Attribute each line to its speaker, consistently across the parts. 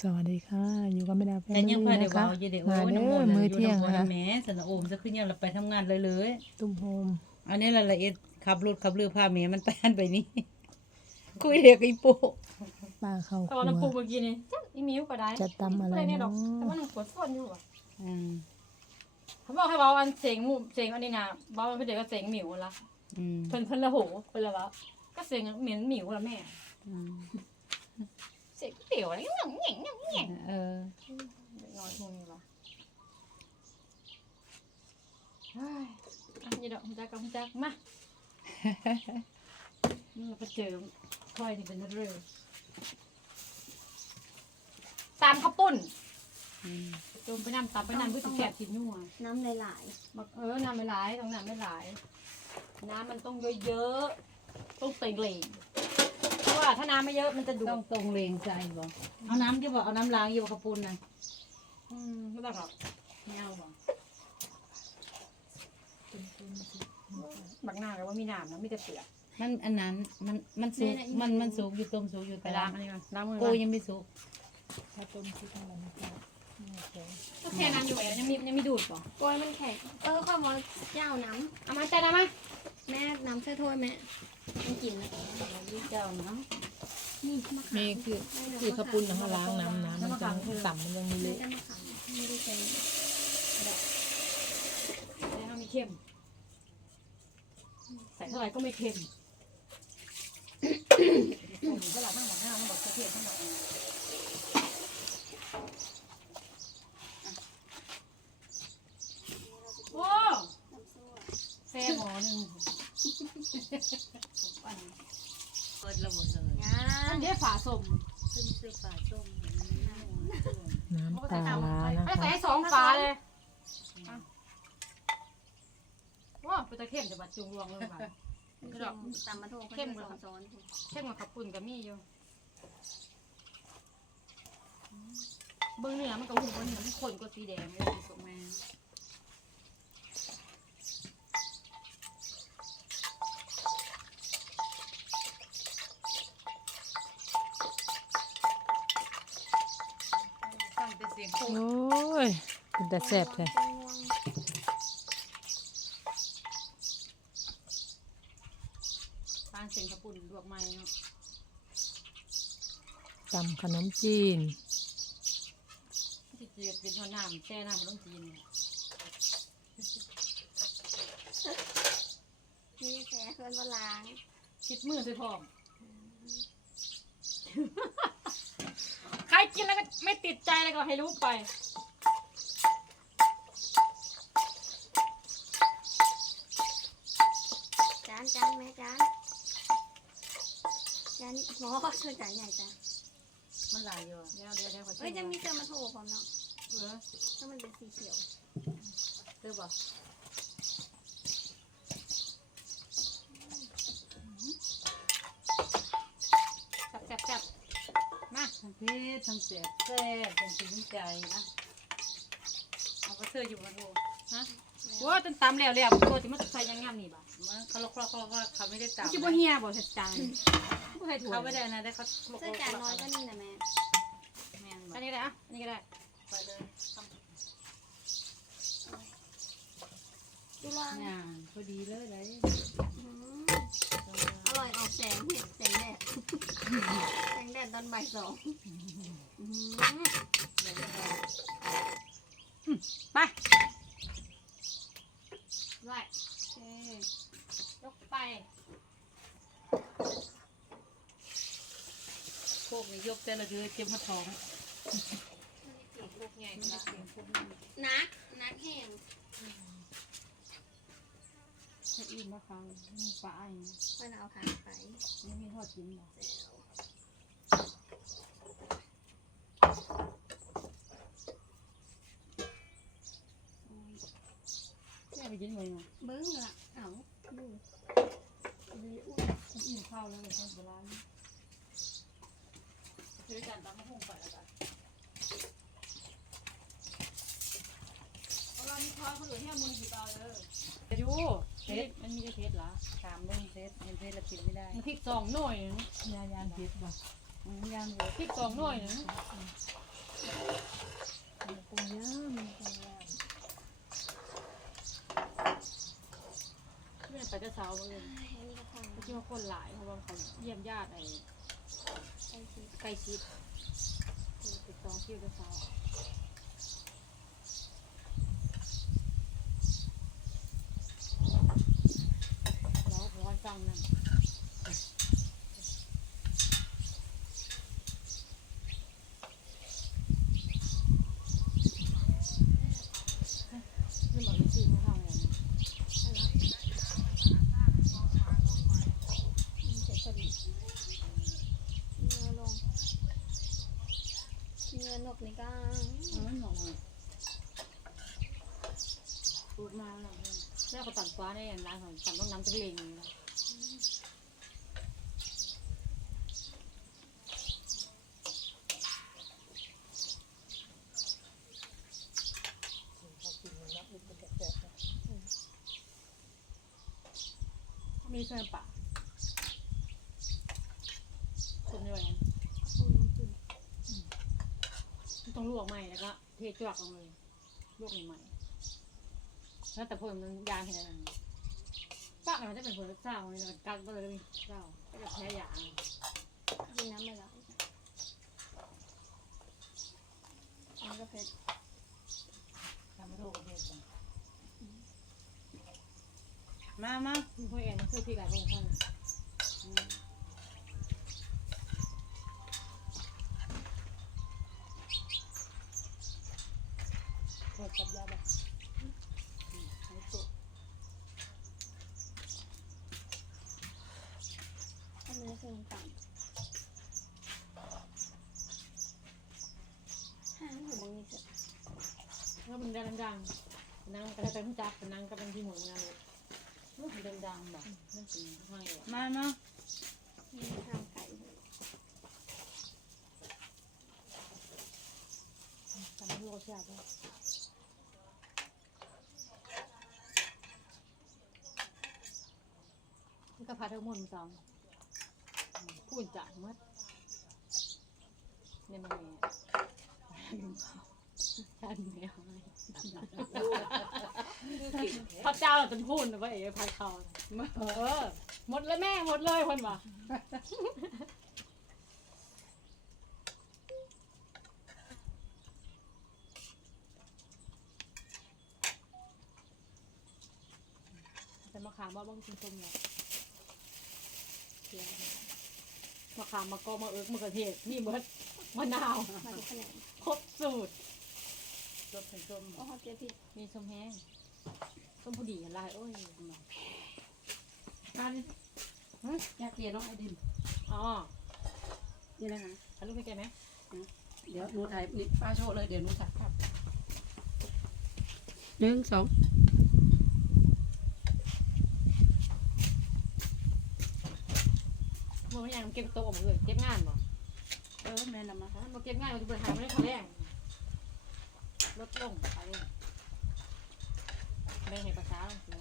Speaker 1: สวัสดีค่ะ อยู่กับแม่ดาวแฟ
Speaker 2: แต่
Speaker 1: มิ
Speaker 2: ยัง
Speaker 1: ลี่
Speaker 2: พาเดี๋ย
Speaker 1: นะ
Speaker 2: ว
Speaker 1: คะ
Speaker 2: เอาอยู่เดี๋ยว
Speaker 1: มา
Speaker 2: โอ้ย
Speaker 1: เด้
Speaker 2: น้ำม
Speaker 1: อน
Speaker 2: ต์
Speaker 1: มื้อ
Speaker 2: อยู่
Speaker 1: เที่ยง
Speaker 2: น้ำมน
Speaker 1: นะคะ
Speaker 2: ต์แหม่สนโอมจะขึ้นยังเราไปทำงานเลยเลย
Speaker 1: ตุ้มโฮม
Speaker 2: อันนี้ละละเอียดขับรถขับเรือพาเมียมันไปอันไปนี่คุยเรียกไอ้ปุ๊
Speaker 1: ปลาเข้าค
Speaker 3: ตอนน้ำปู
Speaker 1: รัว
Speaker 3: เมื่อกี้นี่จักอีมิวก็ได้
Speaker 1: จะตำอะไร
Speaker 3: เนี่ยดอก
Speaker 1: เนาะ
Speaker 3: แต่ว่าหนึ่งขวดส่วนอยู่อะ
Speaker 2: อืม
Speaker 3: เขาบอกให้เบาอันเสียงหมูเสียงอันนี้นะเบาอันเพื่อนเด็กก็เสียงหมิวละ
Speaker 2: อืม
Speaker 3: เพิ่นเพิ่นละโหเพิ่นละวะก็เสียงเหม็นหมิวละแม่
Speaker 2: อืม
Speaker 3: เสียงเตี๋ยวอะไรเงี้ยเงี้ยเงี้ยเงี้ย
Speaker 2: เออ
Speaker 3: เด็กน้อยพวกนี้วะเฮ้ยอะนี่ดอกคุณจักกับคุณจักมานี่เราก็เจอค่อยนี่เป็นเรื่องตามข้าวปุ้น
Speaker 2: อืม
Speaker 3: จมไปน้ำตามไปน้ำก็จะแคบกินนัว
Speaker 4: น้ำหลาย
Speaker 3: บักเออน้ำไม่หลายต้องน้ำไม่หลาย น้ำมันต้องเยอะๆต้องเต่งเหล่งเพราะ ว่าถ้าน้ำไม่เยอะมันจะดูด
Speaker 2: ต้องตรงเลงใจบ่เอาน้ำยี่บ่เอาน้ำล้างยี่บ่กระปุนนะ
Speaker 3: อืมไม่ต้องหรอก
Speaker 2: ไม่เอาบ่
Speaker 3: บักหน้าเลยว่ามีน้ำนะมีแต่เปลือก
Speaker 2: มันอันนั้นมันมันสุกมันมันสุกอยู่ต้มสุกอยู่
Speaker 3: ไป
Speaker 2: แต่
Speaker 3: ล้า
Speaker 2: ล้างง
Speaker 3: อันนี้ก่อนล้างมือ
Speaker 2: โกยังไม่สุก
Speaker 1: ถ้าต้มพริกอะไรนะคะนี่โอเค
Speaker 3: ก็แค่น้ำอยู่เองยังมียังมีดูดป่ะ
Speaker 4: ๆโกยมันแข็งเออข้าวมอเจ้าน้
Speaker 3: เอามาใจได้ไหมำ
Speaker 4: แม่น้ำเสื้อถ้วยแม่มันกินนะ
Speaker 2: ยี่เจ้าเนาะ
Speaker 4: นี่มะขาม
Speaker 1: มีคือ
Speaker 4: แม่น้ำ
Speaker 1: คือข้าวปุ้นนะคะล้างน้ำน้ำมันจะต่ำมันยังมี
Speaker 4: ไม่
Speaker 1: เละ
Speaker 4: ได้มะขามไม่ได้ใช้
Speaker 3: แต่น้ำมีเค็มใส่เท่าไหร่ก็ไม่เค็มเท่าไหร่ทั้งหมดหน้าทั้งหมดเค็มทั้งหมดโอ้
Speaker 4: น้ำซั่ว
Speaker 3: แซ่หมอหนึ่ง
Speaker 2: เปิดระบบเลย
Speaker 4: ย่า
Speaker 3: อันเดียวฝาสม
Speaker 2: ขึ้นซื้อฝาต้ม
Speaker 1: น้ำปลาร้านะ
Speaker 3: ให้ใส่
Speaker 1: คะ
Speaker 3: ให้สองฝาเลยว้าเป็นตะเข้มจะบัดจุงรวงเลยว่ะ
Speaker 4: ดอกตำมะโถเข้มสองซ้อน
Speaker 3: เข้มกว่าขับปุ่นกับมี่อยู่เบื้องเหนือมันก็หุ่นบนเหนือมันคนก็สีแดงเลยสีสมแม
Speaker 2: ยงโค
Speaker 1: โอ้ยเป็นแต่แซ่บเลย
Speaker 3: ทานเส้นขับปุ่นลวกไม้เนาะ
Speaker 1: ตำขนมจีน
Speaker 3: ที่เจียดเป็นทอดน้ำแช่น้ำขนมจีนเนี่ย
Speaker 4: นี่แพ้เพื่อนว่าล้าง
Speaker 3: ชิดมือใส่พร้อมใค รกินแล้วก็ไม่ติดใจแล้วก็ให้รู้ไป
Speaker 4: จานจานแม่จานจานหมอช่วยจานใหญ่จ้ะ
Speaker 2: มันหลายอยู่
Speaker 3: เดี๋ยวเดี๋ยวเดี๋ยวขอชิ
Speaker 4: เอ้ย
Speaker 3: ม
Speaker 4: จะมีเจอมะโถพร้อมเนาะ
Speaker 3: เออ
Speaker 4: ถ้ามันเป็นสีเขียว
Speaker 2: ซื้อบ่
Speaker 3: แซ่บแซ่บแซ่บมา
Speaker 2: ทั้งเพศทั้งเสียบแซ่บทั้งสิ่งทั้งใจนะเอาไปเสื้ออยู่บนโล
Speaker 3: ฮะโอ้ยจนตำแล้วแล้วตัวที่มันใส่ยังงามนี่บ่ะ
Speaker 2: มันเขาลอกๆเขาก็เขาไม่ได้ตาม
Speaker 3: คิดว่าเฮียบ่เสร็จจานบ่ให้ถั่ว
Speaker 2: เขาไม่ได้นะได้เขาลอก
Speaker 4: เสื้อจานน้อยก็นี่นะแม่
Speaker 2: แม่น
Speaker 3: อันนี้ก็ได้อะอันนี้ก็ได้
Speaker 2: ไปเลย
Speaker 4: ดูล่าง
Speaker 2: งานพอดีเลยเลย
Speaker 4: อืมอ ร่อยออกแสงเห็ดแสงแดดแสงแดดตอนบ่ายสองอืม
Speaker 3: ไป ไว้
Speaker 4: โอเค
Speaker 3: ยกไป
Speaker 2: พวกนี้ยกแต่ละเดือเจ็บมาท้อง
Speaker 3: ลูกใหญ่นะ
Speaker 4: นักนักแห้ง
Speaker 3: จะอิ่มบ่คะมีปลาอันนี้
Speaker 4: เพื่อนเอาขาไป
Speaker 3: นี่มีทอดกินบ่
Speaker 4: แซว
Speaker 3: แม่ไปกินเลยเนาะ
Speaker 4: เบิ้งละเอ้าดู
Speaker 3: ดีอ้วนอิ่มข้าวแล้วเลยคนโบราณซื้อจานตำมะฮุ่งไปแล้วกันเอาเรามีทอดคนอื่นที่เอามือกี่เตาเด้ออายุ เทสมันมีได้เทสเหรอ
Speaker 2: ถามเรื่องเซตเห็นเซตละกินไม่ได้
Speaker 3: มันพริกสองหน่วยนึง
Speaker 1: ยายานเผ็ดบ่
Speaker 2: อืมยามเลย
Speaker 3: พริกสองหน่วยนึง
Speaker 1: ปรุงย่างมันปรุงย่าง
Speaker 3: เพื่อนไปเจ้าสาวเลย
Speaker 4: อันนี้ก็ทำ
Speaker 3: เขาคิดว่าคนหลายเพราะว่าเขาเยี่ยมญาติไอ้
Speaker 4: ไอซี
Speaker 3: ใกล้ชิดติดต่อคิวเจ้าสาวแล้วพอให้ฟังนั่นไม่บอกจริงๆเขาทำอะไรนะ
Speaker 4: เสร็จพอดีเนื้อลงเนื้ อนกนี่ก็
Speaker 2: อืมหนองพูดมาแล้ว
Speaker 3: แล้วก็ตัดฟ้าในร้านของตัดต้นน้ำเป็นเลงเลยนะ
Speaker 1: เขากินมันนะมันเป็นแซ่บๆนะ
Speaker 3: มีเสื้อปะคนด้วยนะ
Speaker 4: คุณมันขึ้น
Speaker 3: ต้องลวกใหม่แล้วก็เทจวกลงเลยลวกใหม่ๆแล้วแต่พวกมันยางเห็นอะไรปากมันจะเป็นผลเศร้าเลยกัดไปเลยเศร้าก็จะแพ้ยาง
Speaker 4: กินน้ำไปแล้วอันนี้ก็เผ็ด
Speaker 1: ทำให้โรคประเภทนะ
Speaker 2: มามา
Speaker 3: มีพ่อแอนช่วยพี่กับพงษ์
Speaker 1: โร คื
Speaker 4: อน้ำห้างหัวมึงนี่เสร็จ
Speaker 3: แล้วมันดังๆนั่งก็ได้เป็นจักนั่งก็เป็นที่หมุนงานเลย
Speaker 2: มันดังๆบอก
Speaker 3: นั่นสิทางเดียว
Speaker 2: มามา
Speaker 4: นี่ห้ามไก่
Speaker 3: ทำให้โลกเสียบนี่ก็พาทั้งหมดสอง พูดจักมัดเนี่ยมันเนี่ยท่านแมวพระเจ้าเราจะพูดนะว่าเอ๋พายเขาเออหมดเลยแม่หมดเลยคนว่ะแต่มะขามว่าบ้างกินส้มเลยเสีย มะขามมะกอกมะเอิกมะเขือเทศนี่เบิดมะนาว
Speaker 4: มาทุกคะแนน
Speaker 3: ครบสูตร
Speaker 2: รสผส้ม
Speaker 4: โอ้เขาเจียผิด
Speaker 3: มีส้มแห้งส้มผู้ดีอะไรโอ้ย
Speaker 2: มาดิอยากเรียนน้องไอดิน
Speaker 3: อ๋อ
Speaker 2: นี่นะคะ
Speaker 3: ถ่ายรูปให้แกไหม
Speaker 2: เดี๋ยวหนูถ่ายนี่ป้าโชว์เลยเดี๋ยวหนูถ่ายภาพหนึ่งสอง
Speaker 3: มื่อวานยังเก็บโต๊ะออกมาเลยเก็บงานบ่
Speaker 2: เออแม่นำมา
Speaker 3: ถ้ามาเก็บงานมันจะเปิดหาไม่ได้คะแนนลดลงไปเลยแบ่งให้ภาษาลงสิ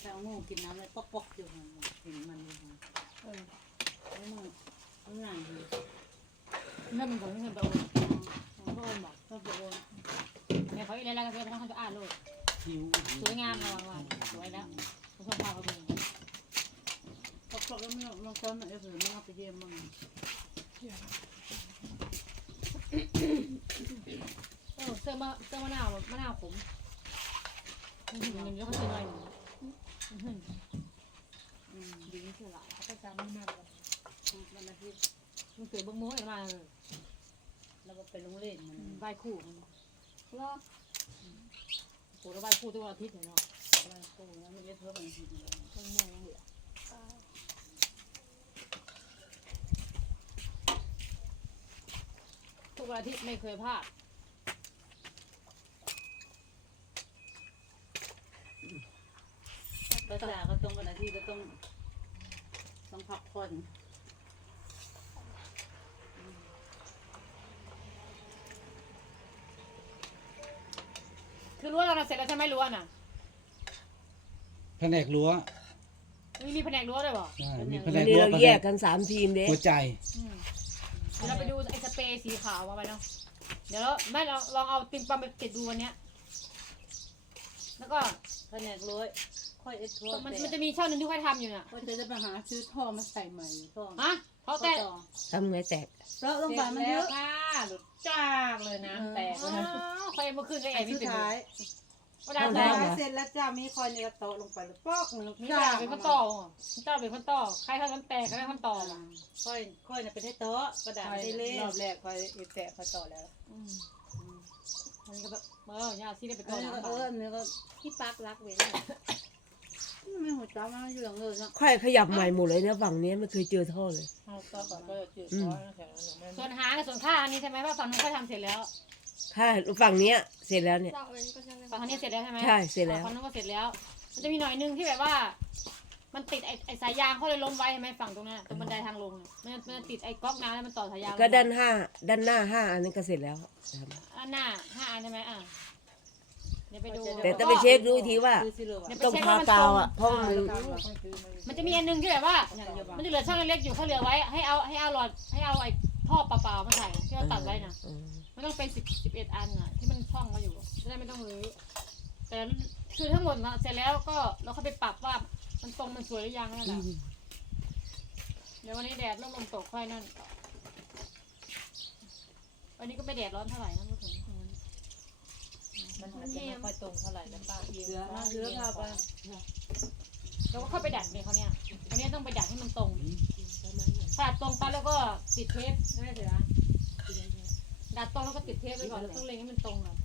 Speaker 2: แต่เอางูกินน้ำเลยปอกๆอยู่ค่ะเห็นมันอยู่ค่ะเออเอามือเอาหนังดี
Speaker 3: เงินมันของเงินไปโอนของก็โอนบอก
Speaker 2: ก็โดน
Speaker 3: เนี่ยเขาอีกแล้วก็เก็บเขาจะอ่านเลย
Speaker 2: หิว
Speaker 3: สวยงามระวังวันสวยแล้วเขาชอบภาพเขาเป็น
Speaker 2: ปอกๆแล้วไม่ลองต้นเอฟหรือไม่เอาไปเยี่ยมมั่ง
Speaker 3: เออเสื้อมะเสื้อมะนาวมะนาวขมมันเงินเยอะเขาจะหน่อย
Speaker 2: อืม
Speaker 3: ดีนี่คือหลาย
Speaker 1: ก็จำไม่มากเลย
Speaker 2: วันอาทิตย์
Speaker 3: มันเกิดบ้งโม้ยมาเลย
Speaker 2: เราก็ไปโรงเรียนมัน
Speaker 3: ใบคู่มัน
Speaker 4: รอบ
Speaker 3: โหแล้วใบคู่ทุกวันอาทิตย์เนาะ
Speaker 2: อะไรกูแล้วไม่เย็ดเพิ่มวันอาทิตย์เลย
Speaker 3: บ้งโม้ยังเหลือ
Speaker 4: อ่า
Speaker 3: ทุกวันอาทิตย์ไม่เคยพลาด
Speaker 2: ภาษาก็ตรงวันอาทิตย์ก็ต้องต้องพักผ่อน
Speaker 3: คือรู้ว่าเราเสร็จแล้วใช่ไหมรู้อะน่ะ
Speaker 5: แผนกรั้ว
Speaker 3: มีมีแผนกรั้วด้วยบ่
Speaker 5: ใช่มีแผ
Speaker 6: วัน
Speaker 5: นก
Speaker 6: นี้
Speaker 5: รั้ว
Speaker 6: เรา
Speaker 5: แผ
Speaker 6: แย
Speaker 5: น
Speaker 6: ก
Speaker 5: ก
Speaker 6: กันสามทีมเด้
Speaker 5: หัวใจ
Speaker 3: อืมเดี๋ยวเราไปดูไอ้สเปรย์สีขาวมาไปเนาะเดี๋ยวเราไม่เราลองเอาปิงปองไปติดดูวันเนี้ย แล้วก็
Speaker 2: แผนกร้อยค่อยเอ็ดทั่ว
Speaker 3: มัน
Speaker 2: แต่
Speaker 3: มันจะมีช่องหนึงที่ค่อยทำอยู่น่ะ
Speaker 2: ว่าจะจะไปหาซื้อท่อมาใส่ใหม่ท่อ
Speaker 3: ฮะ เขาแต่
Speaker 2: ต่อ
Speaker 6: ทำไงแตก
Speaker 2: เพราะลงไปมันเยอะ
Speaker 1: ค่ะหลุดจากเลยนะแตก
Speaker 3: อ้าวใครเมื่อคืนก็แอ
Speaker 2: ไอ้
Speaker 3: บไม่
Speaker 2: สุด
Speaker 3: เป็น
Speaker 2: ท้าย
Speaker 3: ก็ได้
Speaker 6: ทำ
Speaker 3: ได้
Speaker 6: ได้เหรอ
Speaker 2: เสร็จแล้วจ้ามีคอยในกระโตะลงไปแล้วปอกหนึ่ง
Speaker 3: นี่จ้าเป็นคนต่อเจ้าเป็นคนต่อใครเขาคนแตกก็ได้คนต่อว่ะ
Speaker 2: ค่อยค่อยน่ะเป็นให้โต๊ะกระดาษ
Speaker 1: คอย
Speaker 2: ได้เล่
Speaker 1: รอบแรกคอยแตกคอยต่อแล้ว
Speaker 3: อืมมันก็แบบเออเนี่ยซีได้ไป
Speaker 2: เอ
Speaker 3: ต่อ
Speaker 2: อ
Speaker 3: หลัง
Speaker 2: เอ
Speaker 3: บ้า
Speaker 2: อนเนื้อก็ที่ปักรักเว้น ไม่หัวจ้ามันอยู่หลังเงินเนาะ
Speaker 6: ค่อยขยับใหม่หมดเลยนะฝั่งนี้ไม่เคยเจอท่อเลย
Speaker 1: เอาต่อก่อนก็จะจืดคอแข็งหนูไม่
Speaker 3: ส่วนหางกับส่วนข้างอันนี้ใช่ไหมว่าฝั่งนู้นค่อยทำเสร็จแล้ว
Speaker 6: ถ้าฝั่งเนี้ยเสร็จแล้วเนี่ย
Speaker 4: เจาะเว้นก็จะไม่
Speaker 3: ฝั่งนี้เสร็จแล้วใช่ไหม
Speaker 6: ใช่เสร็จแล้ว
Speaker 3: ฝั่งนู้นก็เสร็จแล้ว มันจะมีหน่อยนึงที่แบบว่า มันติดไอ้ไอ้สายยางเขาเลยล้มไว้ใช่ไหมฝั่งตรงนั้นอะตรงบันไดทางลงอะมันมันติดไอ้ก๊อกน้ำแล้วมันต่อสายยาง
Speaker 6: ก็ด้านห้าด้านหน้าห้าอันนั้นก็เสร็จแล้วทำ
Speaker 3: อันหน้าห้าอันใช่ไหมอะ เดี๋ยวไปดู
Speaker 6: แต่ต้องไปเช็คดูอีกทีว่า
Speaker 2: ซื้อสิเลยว่ะ
Speaker 3: เดี๋ยวไป
Speaker 6: ต้อง
Speaker 3: เช็ค
Speaker 6: ทา
Speaker 3: ว่ามัน
Speaker 6: กา
Speaker 3: ตร
Speaker 6: ว
Speaker 3: ง
Speaker 6: อะเพราะมัน
Speaker 3: มันจะมีอันหนึงที่แบบว่า มันจะเหลือช่องเล็กๆอยู่เขาเหลือไว้ให้เอาให้เอาหลอดให้เอาไอ้ท่อเปล่าๆมาใส่ที่เราตัดไว้น่ะ
Speaker 6: อืม
Speaker 3: มันต้องเป็นสิบสิบเอ็ดอันอะที่มันช่องมาอยู่จะได้ไม่ต้องรื้อแต่คือทั้งหมดนะเสร็จแล้วก็เราเข้าไปปรับว่ามันตรงมันสวยหรือยังนั่นแหละเดี๋ยววันนี้แดดเริ่มลมตกค่อยนั่นวันนี้ก็ไม่แดดร้อนเท่าไหร่นะพูดถึง
Speaker 1: มันอาจจะไม่ค่อยตรงเท่าไหร่นะป้าเอียง
Speaker 2: เสือนเสือพาไป
Speaker 3: เราก็เข้าไปดัดเนี่ยเขาเนี่ยวันนี้ต้องไปดัดให้มันตรงถ้าตรงปั๊บแล้วก็ติดเทปไม่ได้เสียดัดตรงแล้วก็ติดเทปไว้ก่อนแล้วต้องเล็งให้มันตรงอะ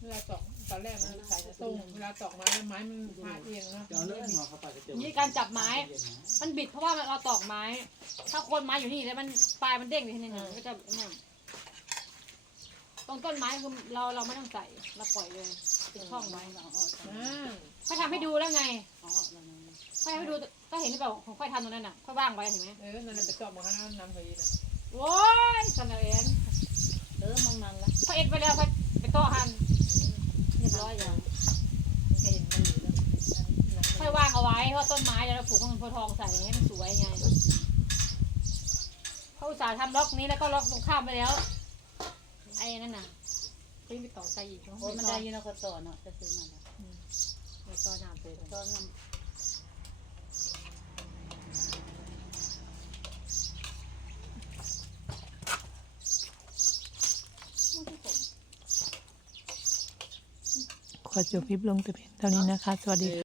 Speaker 1: เวลาตอกตอนแรกมันใส่จะตรงเวลาตอกไม้ไม้มันพาเอียงนะ
Speaker 3: นี่การจับไม้ มันบิดเพราะว่าเราตอกไม้ ถ้าคนไม้อยู่นี่แล้วมันปลายมันเด้งไปทีนึงอะก็จะเนั่นต รงต้นไม้คือเราเราไม่ต้องใส่เราปล่อยเลยเป็นช่องไว้
Speaker 1: อ่า
Speaker 3: ค่อยทำให้ดูแล้วไงค่อยให้ดูก็เห็นหรือเปล่าของค่อยทำตรงนั้นน่ะค่อยว่างไว้เห็นไหม
Speaker 1: เออนั่นน่ะไปตอกมาข้างหน้น้ำพอดีนะ
Speaker 3: โว้ยสันเอ็น
Speaker 2: เออมองนันละ
Speaker 3: ค่อยเอ็ดไปแล้วค่อยไปต๊ะหันเรียบร้อยอย่าง
Speaker 1: เห็นมันอยู่แล้ว
Speaker 3: ค่อยว่างเอาไว้เพราะต้นไม้เดี๋ยวเราปลูกข้างบนโพทองใส่ให้มันสวยไงเขาอุตส่าห์ทำล็อกนี้แล้วก็ล็อกตรงข้ามไปแล้ว ไอ้นั่นน่ะขึ้นไปต่อใจอีกเนาะ
Speaker 2: โอ้ยมันได้ยินเอากระต่อเนาะจะซื้อมาเนาะ
Speaker 3: ไปต่อหน้าไปเลย
Speaker 2: ตอนนั้น
Speaker 1: ขอจบคลิปลงแต่เพียงเท่านี้นะคะ สวัสดีค่ะ